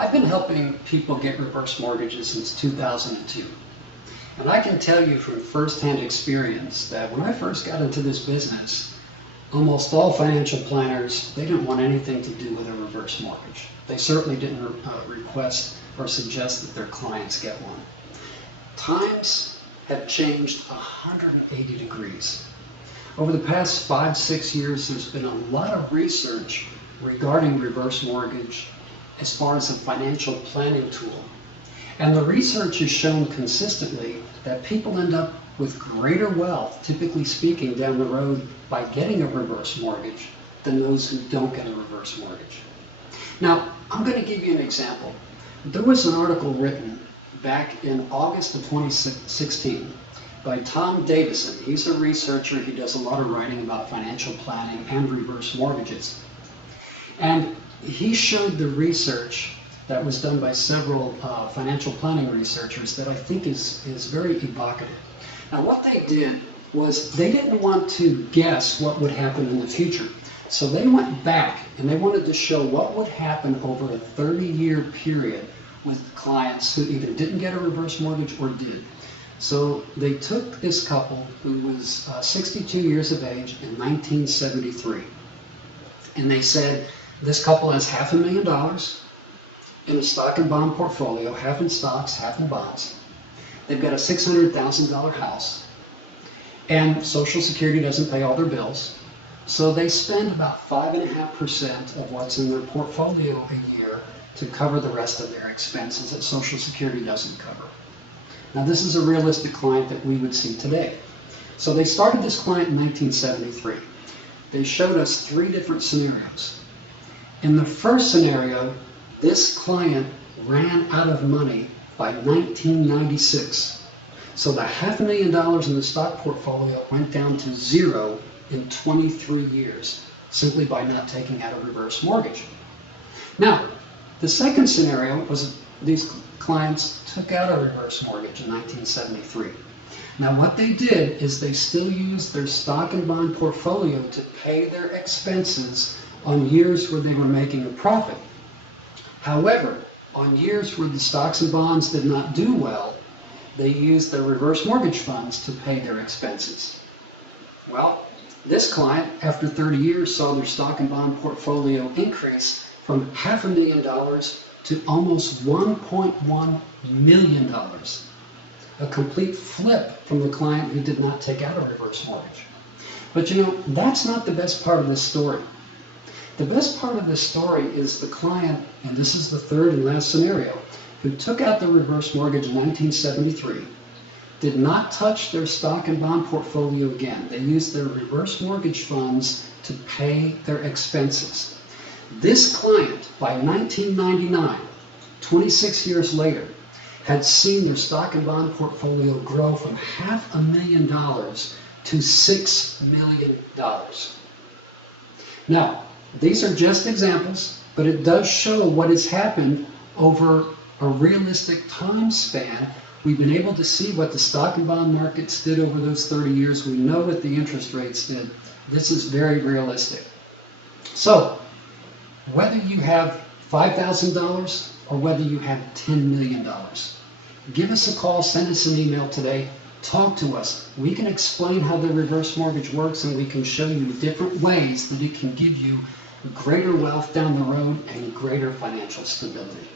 I've been helping people get reverse mortgages since 2002. And I can tell you from firsthand experience that when I first got into this business, almost all financial planners, they didn't want anything to do with a reverse mortgage. They certainly didn't request or suggest that their clients get one. Times have changed 180 degrees. Over the past 5-6 years, there's been a lot of research regarding reverse mortgage as far as a financial planning tool. And the research has shown consistently that people end up with greater wealth, typically speaking, down the road by getting a reverse mortgage than those who don't get a reverse mortgage. Now, I'm going to give you an example. There was an article written back in August of 2016 by Tom Davison. He's a researcher. He does a lot of writing about financial planning and reverse mortgages. And he showed the research that was done by several financial planning researchers that I think is very evocative. Now, what they did was they didn't want to guess what would happen in the future. So they went back and they wanted to show what would happen over a 30-year period with clients who either didn't get a reverse mortgage or did. So they took this couple who was 62 years of age in 1973. And they said, this couple has $500,000 in a stock and bond portfolio, half in stocks, half in bonds. They've got a $600,000 house, and Social Security doesn't pay all their bills. So they spend about 5.5% of what's in their portfolio a year to cover the rest of their expenses that Social Security doesn't cover. Now, this is a realistic client that we would see today. So they started this client in 1973. They showed us 3 different scenarios. In the first scenario, this client ran out of money by 1996. So the $500,000 in the stock portfolio went down to 0 in 23 years, simply by not taking out a reverse mortgage. Now, the second scenario was these clients took out a reverse mortgage in 1973. Now, what they did is they still used their stock and bond portfolio to pay their expenses on years where they were making a profit. However, on years where the stocks and bonds did not do well, they used their reverse mortgage funds to pay their expenses. Well, this client, after 30 years, saw their stock and bond portfolio increase from $500,000 to almost $1.1 million. A complete flip from the client who did not take out a reverse mortgage. But you know, that's not the best part of this story. The best part of this story is the client, and this is the third and last scenario, who took out the reverse mortgage in 1973, did not touch their stock and bond portfolio again. They used their reverse mortgage funds to pay their expenses. This client, by 1999, 26 years later, had seen their stock and bond portfolio grow from $500,000 to $6 million. Now, these are just examples, but it does show what has happened over a realistic time span. We've been able to see what the stock and bond markets did over those 30 years. We know what the interest rates did. This is very realistic. So, whether you have $5,000 or whether you have $10 million, give us a call, send us an email today, talk to us. We can explain how the reverse mortgage works, and we can show you different ways that it can give you greater wealth down the road and greater financial stability.